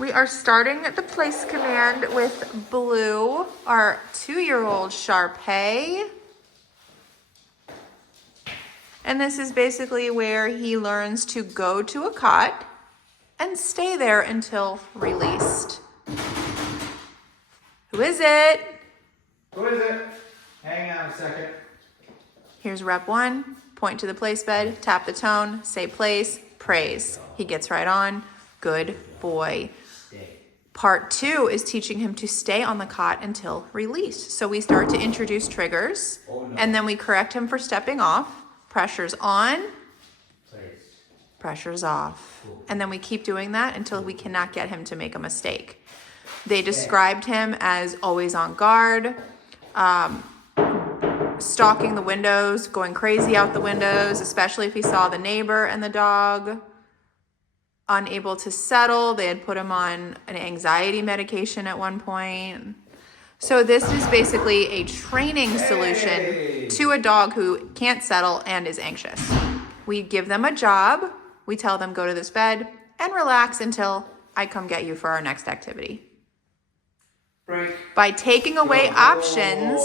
We are starting the place command with Blue, our 2-year-old Shar-Pei. And this is basically where he learns to go to a cot and stay there until released. Who is it? Who is it? Hang on a second. Here's rep 1. Point to the place bed, tap the tone, say place, praise. He gets right on. Good boy. Part 2 is teaching him to stay on the cot until released. So we start to introduce triggers, and then we correct him for stepping off. Pressure's on, pressure's off. And then we keep doing that until we cannot get him to make a mistake. They described him as always on guard, stalking the windows, going crazy out the windows, especially if he saw the neighbor and the dog. Unable to settle. They had put him on an anxiety medication at one point. So this is basically a training solution to a dog who can't settle and is anxious. We give them a job. We tell them go to this bed and relax until I come get you for our next activity. Break. By taking away options,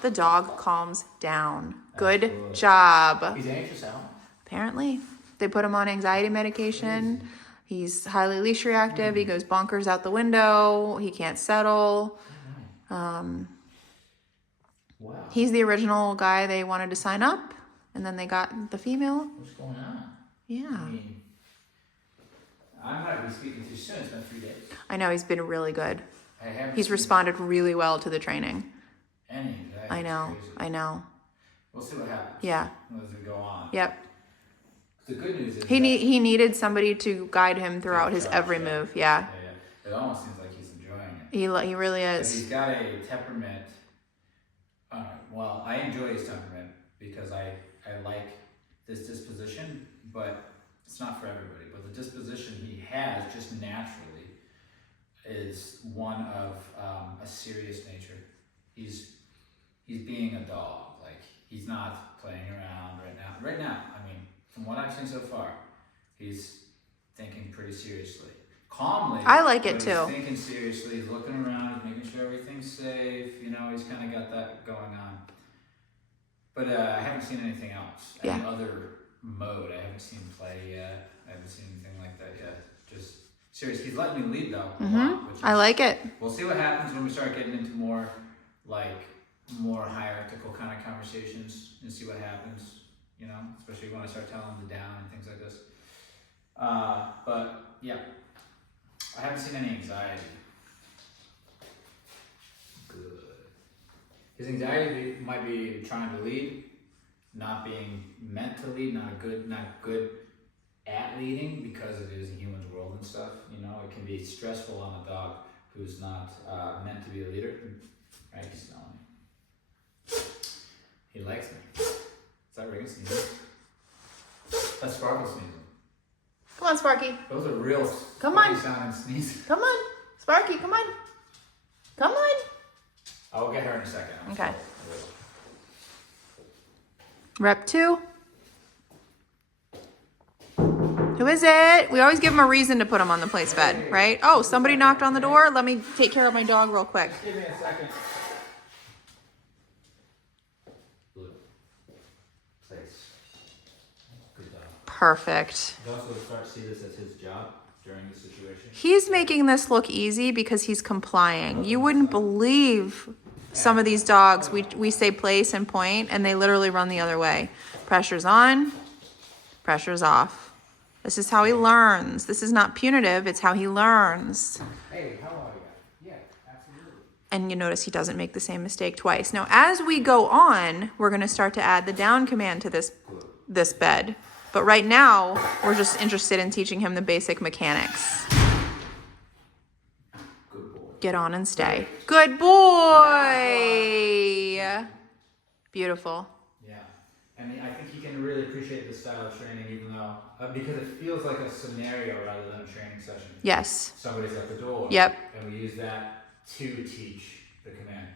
the dog calms down. Good job. He's anxious out. Apparently. They put him on anxiety medication. He's highly leash reactive. He goes bonkers out the window. He can't settle. Wow. He's the original guy they wanted to sign up, and then they got the female. What's going on? Yeah. I mean, I might be speaking too soon. It's been 3 days. I know, he's been really good. He's seen responded really well to the training. any anxiety. I know. It's crazy. I know. We'll see what happens. Yeah. As we go on. Yep. The good news is He needed somebody to guide him throughout his every move. Yeah. It almost seems like he's enjoying it. He really But is. he's got a temperament. Well, I enjoy his temperament because I like this disposition, but it's not for everybody. But the disposition he has just naturally is one of a serious nature. He's being a dog. Like, he's not playing around right now. Right now, I mean, from what I've seen so far, he's thinking pretty seriously. Calmly. I like it but too. He's thinking seriously, he's looking around, he's making sure everything's safe, you know, he's kind of got that going on. But I haven't seen anything else. Any other mode. I haven't seen play yet. I haven't seen anything like that yet. Just serious. He's letting me lead though. A lot, which is, I like it. We'll see what happens when we start getting into more hierarchical kind of conversations and see what happens, you know, especially when I start telling them the down and things like this. But yeah, I haven't seen any anxiety. Good. His anxiety might be trying to lead, not being meant to lead, not good at leading because it is a human's world and stuff. You know, it can be stressful on a dog who's not meant to be a leader. Right? He's smelling me. He likes me. Is that Reagan sneezing? That's Sparkle sneezing. Come on, Sparky. Those are real sounding sneezes. Come on. Sparky, come on. Come on. I'll get her in a second. Okay. Rep 2. Who is it? We always give him a reason to put him on the place bed, right? Oh, somebody knocked on the door. Let me take care of my dog real quick. Give me a second. Place. Good dog. Perfect. He's also start to see this as his job during the situation. He's making this look easy because he's complying. You wouldn't believe some of these dogs. We say place and point, and they literally run the other way. Pressure's on, pressure's off. This is how he learns. This is not punitive. It's how he learns. Hey, how are you? Yeah, absolutely. And you notice he doesn't make the same mistake twice. Now, as we go on, we're going to start to add the down command to this bed. But right now, we're just interested in teaching him the basic mechanics. Good boy. Get on and stay. Good boy. Beautiful. Yeah, and I think he can really appreciate this style of training, even though because it feels like a scenario rather than a training session. Yes. Somebody's at the door. Yep. And we use that to teach the command.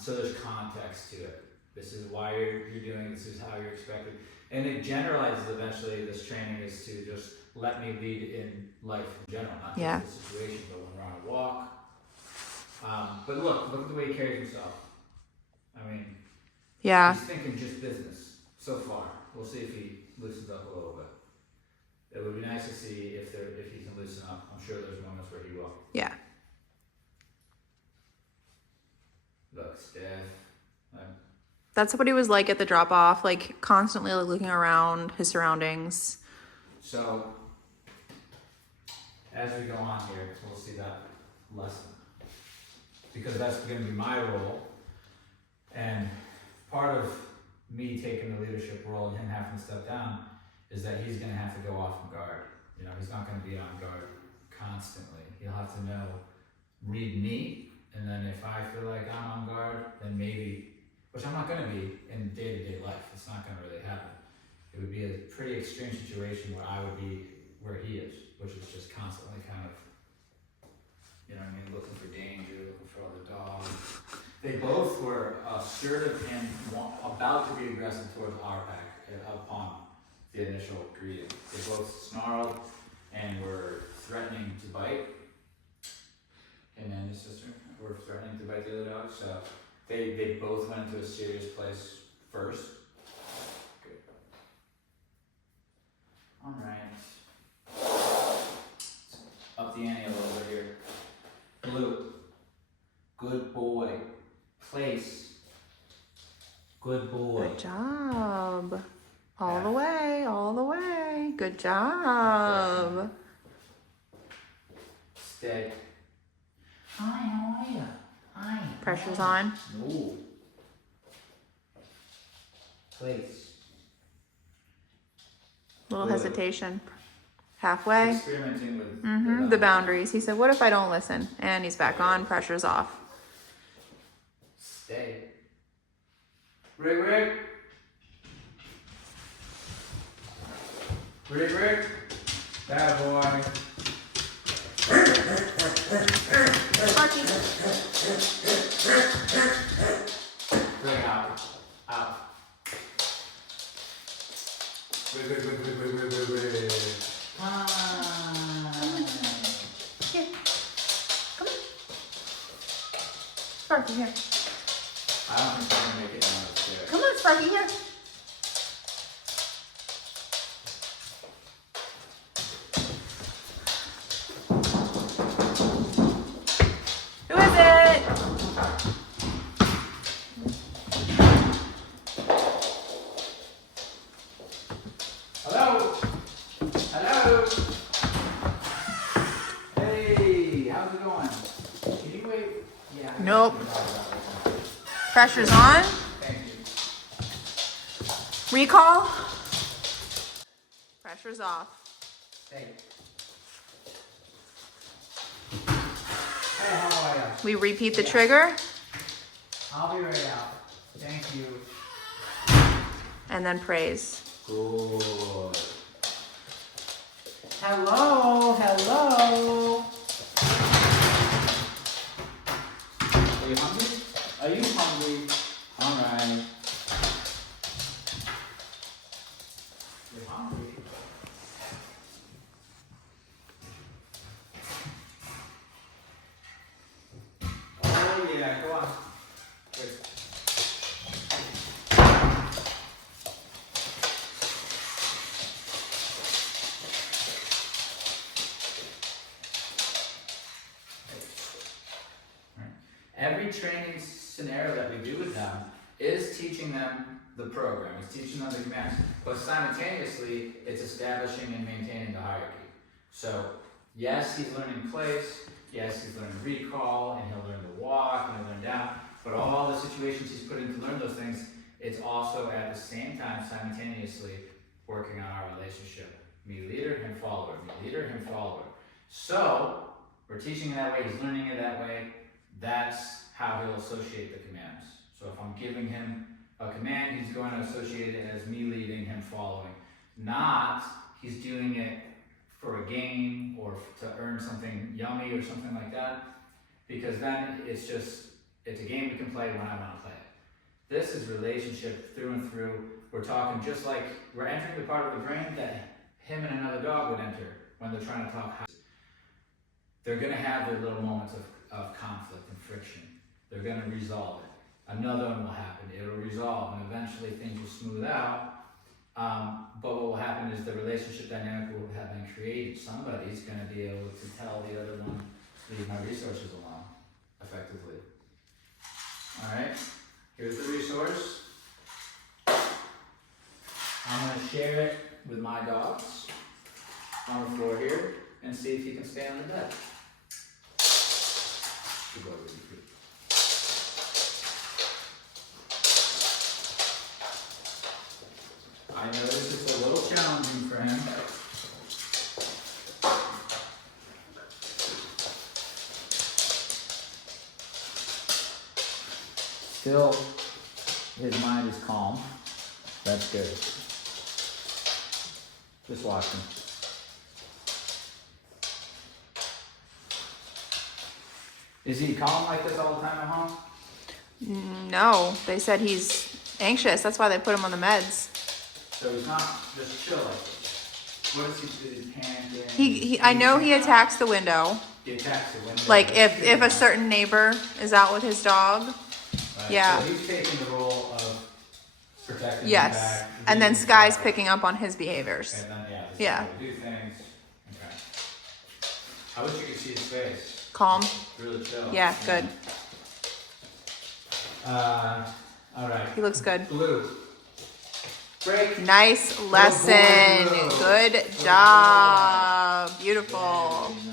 So there's context to it. This is why you're doing it. This is how you're expected. And it generalizes eventually. This training is to just let me lead in life in general, not just Yeah. the situation, but when we're on a walk. But look at the way he carries himself. I mean, Yeah. he's thinking just business so far. We'll see if he loosens up a little bit. It would be nice to see if he can loosen up. I'm sure there's moments where he will. Yeah. Look, Steph. That's what he was like at the drop off, like constantly looking around his surroundings. So, as we go on here, we'll see that lesson. Because that's going to be my role. And part of me taking the leadership role and him having to step down is that he's going to have to go off on guard. You know, he's not going to be on guard constantly. He'll have to know, read me, and then if I feel like I'm on guard, then maybe, which I'm not going to be in day-to-day life. It's not going to really happen. It would be a pretty extreme situation where I would be where he is, which is just constantly kind of, you know what I mean, looking for danger, looking for other dogs. They both were assertive and about to be aggressive towards our pack upon the initial greeting. They both snarled and were threatening to bite. Him and his sister were threatening to bite the other dog, so they both went into a serious place first. Good. Alright. Up the ante a little bit here. Blue. Good boy. Place. Good boy. Good job. All the way, all the way. Good job. Stay. Hi, how are you? Hi. Pressure's on. No. Place. Little Good. hesitation. Halfway. Experimenting with The boundaries. He said, what if I don't listen? And he's back on. Pressure's off. Stay. Rig. Rig. Bad boy. Sparky. Bring out. Rig. Here. Come on. Sparky, here. I don't think I'm gonna make it down the stairs. Come on, Sparky, here. Who is it? Hello. Hey, how's it going? Can you wait? Yeah. Nope. Pressure's on. Thank you. Recall. Pressure's off. Hey. Hey, how are ya? We repeat the trigger I'll be right out. Thank you. and then praise. Good. Hello. Are you hungry? Alright. You're hungry? Oh yeah, go on. Wait. Every training scenario that we do with them is teaching them the program, it's teaching them the commands, but simultaneously it's establishing and maintaining the hierarchy. So yes, he's learning place, yes, he's learning recall, and he'll learn to walk, and he'll learn down, but all the situations he's put in to learn those things, it's also at the same time simultaneously working on our relationship. Me leader, him follower, me leader, him follower. So we're teaching it that way, he's learning it that way. That's how he'll associate the commands. So if I'm giving him a command, he's going to associate it as me leading, him following. Not he's doing it for a game or to earn something yummy or something like that. Because then it's a game we can play when I want to play it. This is relationship through and through. We're talking just like we're entering the part of the brain that him and another dog would enter when they're trying to talk. They're going to have their little moments of conflict and friction. They're going to resolve it. Another one will happen. It'll resolve, and eventually things will smooth out. But what will happen is the relationship dynamic will have been created. Somebody's going to be able to tell the other one, leave my resources alone, effectively. All right, here's the resource. I'm going to share it with my dogs on the floor here and see if you can stay on the bed. Should go really quick. I notice it's a little challenging for him. Still, his mind is calm. That's good. Just watch him. Is he calm like this all the time at home? No, they said he's anxious. That's why they put him on the meds. So he's not just chill like this. What is he? Is he panicking? He I know he attacks the window. He attacks the window. Like if a certain neighbor is out with his dog. Right. Yeah. So he's taking the role of protecting Yes. the back. And then Sky's picking up on his behaviors. And then this Yeah. is how we do things. Okay. I wish you could see his face. Calm. Really chill. Yeah, good. All right. He looks good. Blue. Break. Nice lesson. Blue. Good job. Beautiful. Yeah,